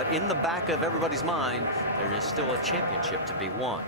but in the back of everybody's mind, there is still a championship to be won.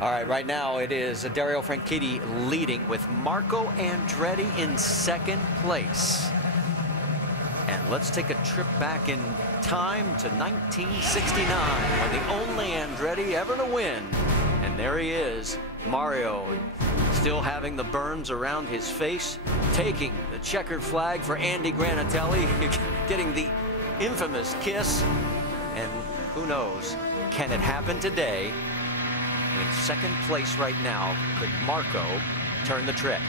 All right, right now it is Dario Franchitti leading with Marco Andretti in second place. And let's take a trip back in time to 1969, when the only Andretti ever to win. And there he is, Mario, still having the burns around his face, taking the checkered flag for Andy Granatelli, getting the infamous kiss. And who knows, can it happen today? In second place right now, could Marco turn the trick?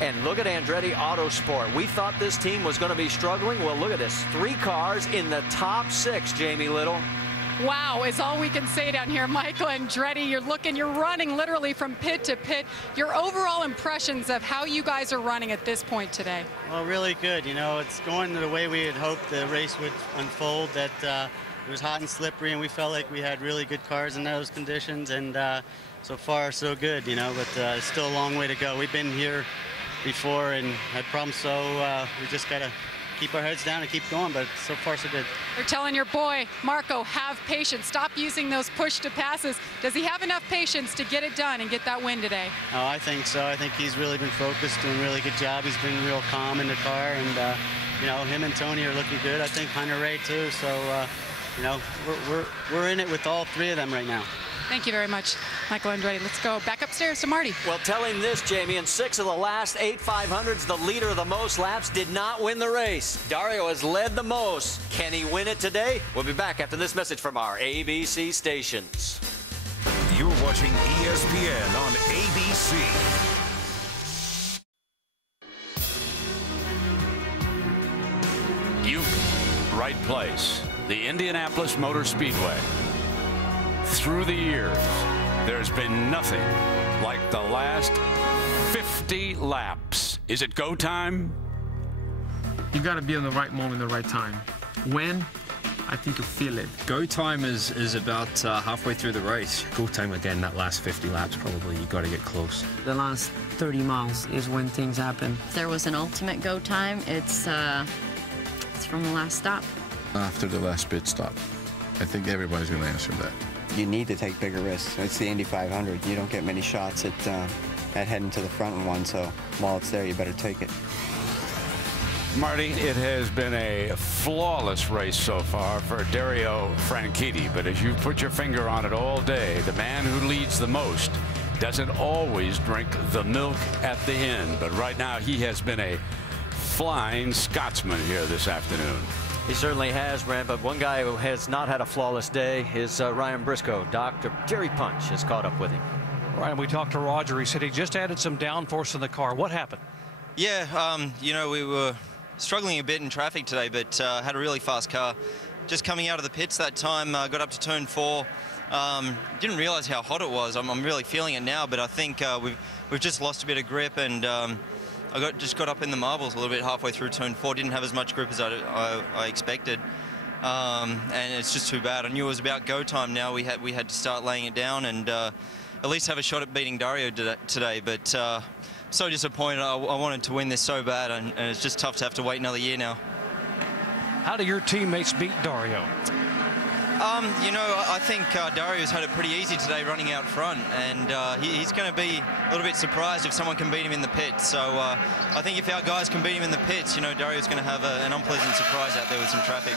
And look at Andretti Autosport. We thought this team was going to be struggling. Well, look at this. 3 cars in the top 6, Jamie Little. Wow, is all we can say down here. Michael Andretti, you're running literally from pit to pit. Your overall impressions of how you guys are running at this point today? Well, really good. You know, it's going the way we had hoped the race would unfold, that it was hot and slippery, and we felt like we had really good cars in those conditions, and so far so good, you know, but it's still a long way to go. We've been here before and had problems, so we just got to keep our heads down and keep going, but so far so good. You're telling your boy, Marco, have patience. Stop using those push to passes. Does he have enough patience to get it done and get that win today? Oh, I think so. I think he's really been focused, doing a really good job. He's been real calm in the car, and you know, him and Tony are looking good. I think Hunter Ray too, so you know, we're in it with all 3 of them right now. Thank you very much, Michael Andretti. Let's go back upstairs to Marty. Well, tell him this, Jamie. In 6 of the last 8 500s, the leader of the most laps did not win the race. Dario has led the most. Can he win it today? We'll be back after this message from our ABC stations. You're watching ESPN on ABC. Right place, the Indianapolis Motor Speedway. Through the years, there's been nothing like the last 50 laps. Is it go time? You got to be in the right moment, the right time. When? I think you feel it. Go time is about halfway through the race. Go time again, that last 50 laps probably, you got to get close. The last 30 miles is when things happen. If there was an ultimate go time, it's from the last stop. After the last pit stop. I think everybody's going to answer that. You need to take bigger risks. It's the Indy 500. You don't get many shots at heading to the front in one, so while it's there, you better take it. Marty, it has been a flawless race so far for Dario Franchitti, but as you put your finger on it all day, the man who leads the most doesn't always drink the milk at the end, but right now he has been a flying Scotsman here this afternoon. He certainly has, Brent, but one guy who has not had a flawless day is Ryan Briscoe. Dr. Jerry Punch has caught up with him. Ryan, we talked to Roger. He said he just added some downforce in the car. What happened? Yeah, you know, we were struggling a bit in traffic today, but had a really fast car. Just coming out of the pits that time, got up to turn 4. Didn't realize how hot it was. I'm really feeling it now, but I think we've just lost a bit of grip, and I just got up in the marbles a little bit halfway through turn 4. Didn't have as much grip as I expected, and it's just too bad. I knew it was about go time now. We had to start laying it down and at least have a shot at beating Dario today. But so disappointed. I wanted to win this so bad, and it's just tough to have to wait another year now. How do your teammates beat Dario? You know, I think Dario's had it pretty easy today running out front, and he's going to be a little bit surprised if someone can beat him in the pits. So I think if our guys can beat him in the pits, you know, Dario's going to have an unpleasant surprise out there with some traffic.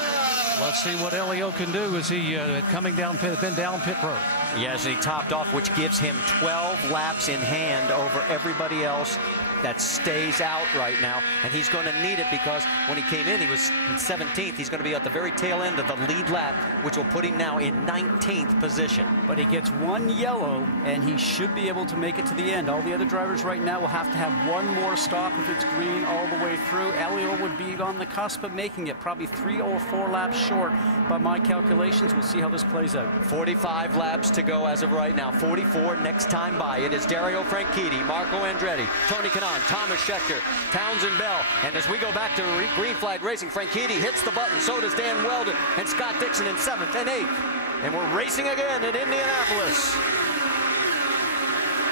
Let's see what Elio can do as he coming down pit road. Yes, and he topped off, which gives him 12 laps in hand over everybody else that stays out right now, and he's going to need it because when he came in, he was 17th. He's going to be at the very tail end of the lead lap, which will put him now in 19th position. But he gets one yellow, and he should be able to make it to the end. All the other drivers right now will have to have one more stop if it's green all the way through. Elio would be on the cusp of making it, probably 3 or 4 laps short by my calculations. We'll see how this plays out. 45 laps to go as of right now. 44 next time by. It is Dario Franchitti, Marco Andretti, Tony Kanaan, Thomas Scheckter, Townsend Bell, and as we go back to green flag racing, Franchitti hits the button, so does Dan Weldon and Scott Dixon in 7th and 8th, and we're racing again at Indianapolis.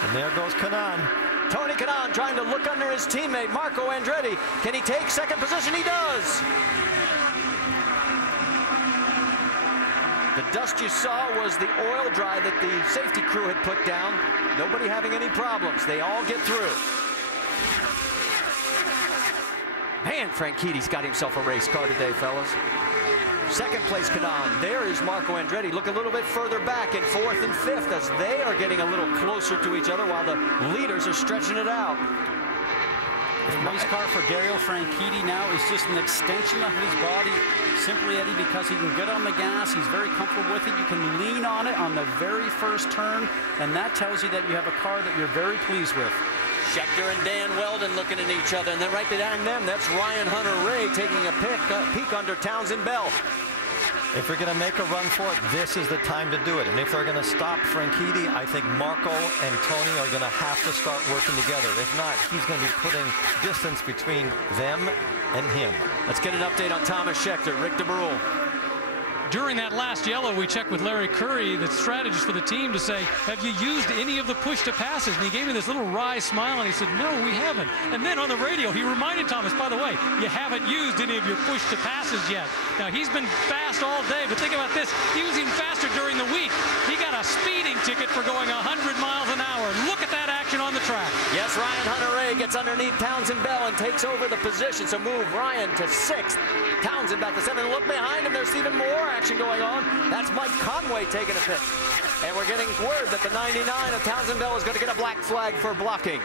And there goes Kanaan. Tony Kanaan trying to look under his teammate Marco Andretti. Can he take second position? He does. The dust you saw was the oil dry that the safety crew had put down. Nobody having any problems. They all get through. Man, Franchitti's got himself a race car today, fellas. Second place Canan. There is Marco Andretti. Look a little bit further back in fourth and fifth as they are getting a little closer to each other while the leaders are stretching it out. The race car for Dario Franchitti now is just an extension of his body, simply, Eddie, because he can get on the gas. He's very comfortable with it. You can lean on it on the very first turn, and that tells you that you have a car that you're very pleased with. Schechter and Dan Weldon looking at each other, and then right behind them, that's Ryan Hunter-Reay taking a peek under Townsend Bell. If you're going to make a run for it, this is the time to do it. And if they're going to stop Franchitti, I think Marco and Tony are going to have to start working together. If not, he's going to be putting distance between them and him. Let's get an update on Thomas Schechter. Rick DeBrule. During that last yellow, we checked with Larry Curry, the strategist for the team, to say, have you used any of the push-to-passes? And he gave me this little wry smile, and he said, no, we haven't. And then on the radio, he reminded Thomas, by the way, you haven't used any of your push-to-passes yet. Now, he's been fast all day, but think about this. He was even faster during the week. He got a speeding ticket for going 100 miles an hour. Look at that action on the track. Yes, Ryan Hunter-Reay gets underneath Townsend Bell and takes over the position. So move Ryan to 6th. Townsend back to 7th. Look behind him. There's even more action going on. That's Mike Conway taking a pit. And we're getting word that the 99 of Townsend Bell is going to get a black flag for blocking.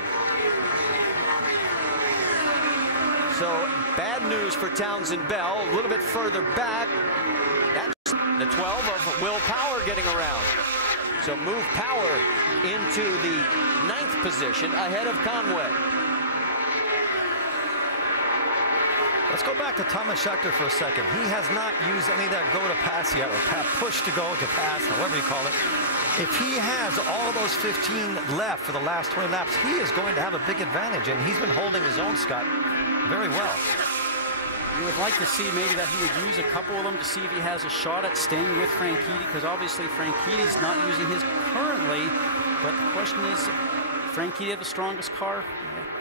So bad news for Townsend Bell. A little bit further back, that's the 12 of Will Power getting around. So move Power into the 9th position ahead of Conway. Let's go back to Thomas Schechter for a second. He has not used any of that go to pass yet, or push to go to pass, however you call it. If he has all those 15 left for the last 20 laps, he is going to have a big advantage, and he's been holding his own, Scott, very well. You would like to see maybe that he would use a couple of them to see if he has a shot at staying with Franchitti, because obviously Franchitti's not using his currently, but the question is, Franchitti have the strongest car?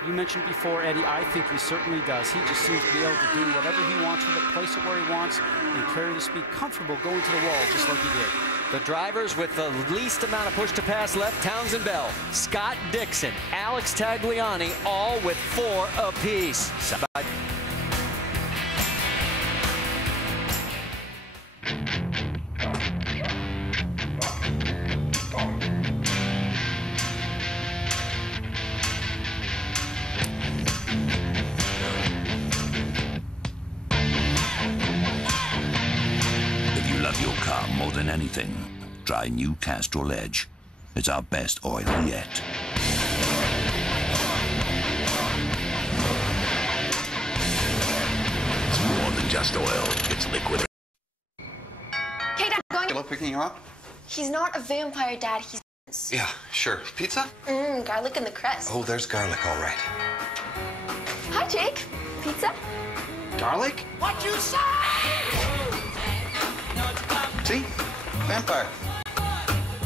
You mentioned before, Eddie, I think he certainly does. He just seems to be able to do whatever he wants with it, place it where he wants, and carry the speed comfortable going to the wall, just like he did. The drivers with the least amount of push to pass left, Townsend Bell, Scott Dixon, Alex Tagliani, all with 4 apiece. More than anything, try new Castrol Edge. It's our best oil yet. It's more than just oil, it's liquid. Hey, Dad, going? Hello, picking you up? He's not a vampire, Dad. He's... Yeah, sure. Pizza? Garlic in the crust. Oh, there's garlic, all right. Hi, Jake. Pizza? Garlic? What you say? See? Vampire.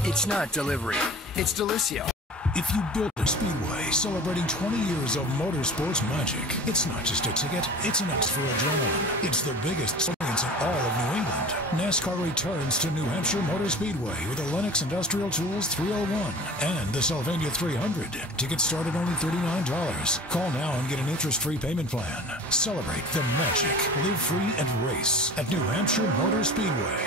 It's not delivery. It's Delicio. If you built a speedway celebrating 20 years of motorsports magic, it's not just a ticket, it's an X for adrenaline. It's the biggest experience in all of New England. NASCAR returns to New Hampshire Motor Speedway with the Lennox Industrial Tools 301 and the Sylvania 300. Tickets start at only $39. Call now and get an interest-free payment plan. Celebrate the magic. Live free and race at New Hampshire Motor Speedway.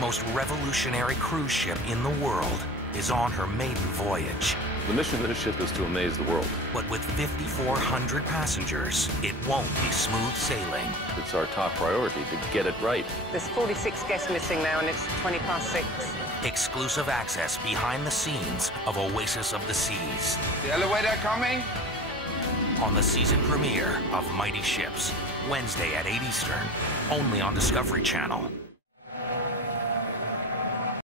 Most revolutionary cruise ship in the world is on her maiden voyage. The mission of this ship is to amaze the world. But with 5,400 passengers, it won't be smooth sailing. It's our top priority to get it right. There's 46 guests missing now, and it's 6:20. Exclusive access behind the scenes of Oasis of the Seas. The elevator coming? On the season premiere of Mighty Ships, Wednesday at 8 Eastern, only on Discovery Channel.